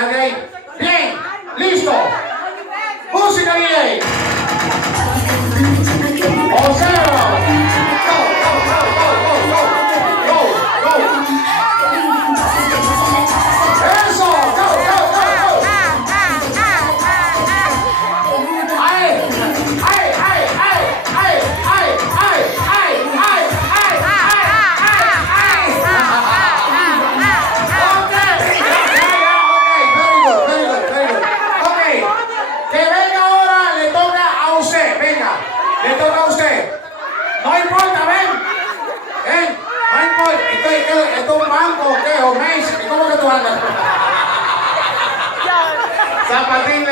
dale ahí. Bien, listo. Música, DJ. Observa. Go, go, go, go, go, go, go, go. Eso, go, go, go, go. Ay, ay, ay, ay, ay, ay, ay, ay, ay, ay, ay, ay. Que venga ahora, le toca a usted, venga, le toca a usted. No importa, ven, no importa. ¿Esto es un banco o qué? ¿O Mace? ¿Cómo que tú andas? Zapatín,